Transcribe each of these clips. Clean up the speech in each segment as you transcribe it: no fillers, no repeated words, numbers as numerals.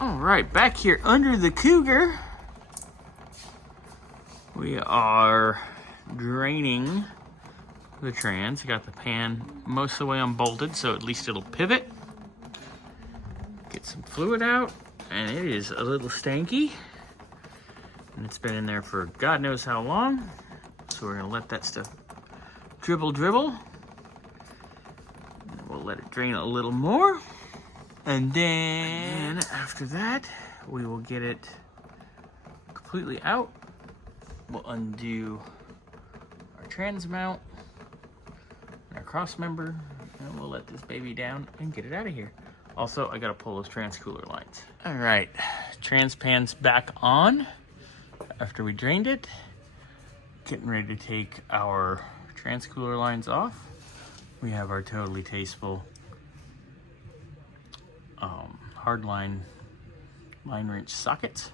All right, back here under the Cougar, we are draining the trans. I got the pan most of the way unbolted, so at least it'll pivot. Get some fluid out, and it is a little stanky. And it's been in there for God knows how long. So we're gonna let that stuff dribble. And we'll let it drain a little more. And then after that, we will get it completely out. We'll undo our trans mount and our cross member, and we'll let this baby down and get it out of here. Also, I gotta pull those trans cooler lines. All right, trans pan's back on after we drained it. Getting ready to take our trans cooler lines off. We have our totally tasteful hardline line wrench sockets.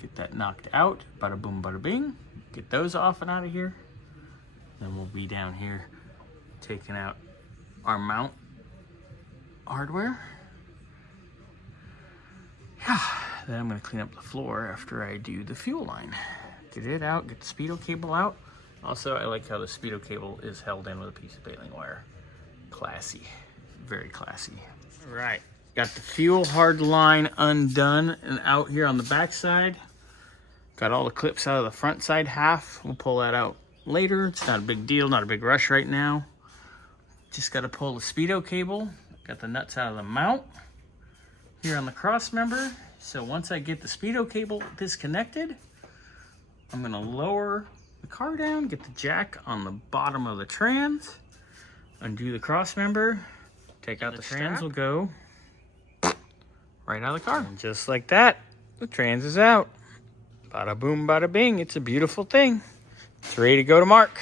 Get that knocked out, bada boom, bada bing. Get those off and out of here. Then we'll be down here taking out our mount hardware. Yeah, then I'm gonna clean up the floor after I do the fuel line. Get it out, get the speedo cable out. Also, I like how the speedo cable is held in with a piece of baling wire. Classy, very classy. All right, got the fuel hard line undone and out here on the back side. Got all the clips out of the front side half. We'll pull that out later. It's not a big deal, not a big rush right now. Just gotta pull the speedo cable. Got the nuts out of the mount here on the cross member. So once I get the speedo cable disconnected, I'm gonna lower the car down, get the jack on the bottom of the trans, undo the cross member, take out the trans will go right out of the car. And just like that, the trans is out. Bada boom, bada bing. It's a beautiful thing. It's ready to go to Mark.